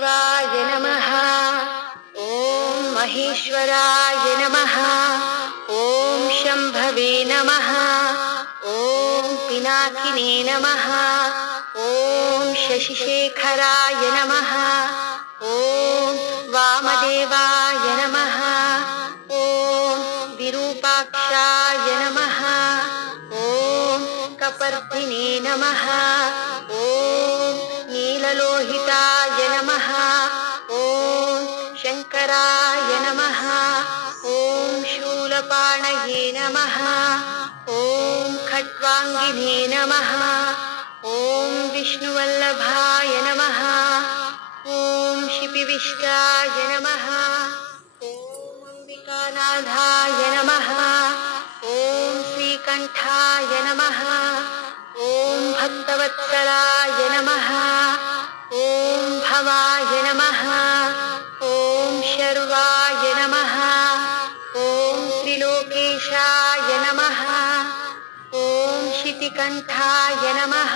वामदेवाय नमः। ॐ महेश्वराय नमः। ॐ शम्भवे नमः। ॐ पिनाकिने नमः। ॐ शशिशेखराय नमः। ॐ वामदेवाय नमः। ॐ विरूपाक्षाय नमः। ॐ कपर्दिने नमः। ॐ नीललोहिताय नमः। ॐ शङ्कराय नमः। ॐ शूलपाणये नमः। ॐ खट्वाङ्गिने नमः। ॐ विष्णुवल्लभाय नमः। ॐ शिपिविष्टाय नमः। ॐ अम्बिकानाथाय नमः। ॐ श्रीकण्ठाय नमः। ॐ भक्तवत्सलाय नमः। ॐ भवाय नमः। ॐ शर्वाय नमः। ॐ त्रिलोकेशाय नमः। ॐ शितिकण्ठाय नमः।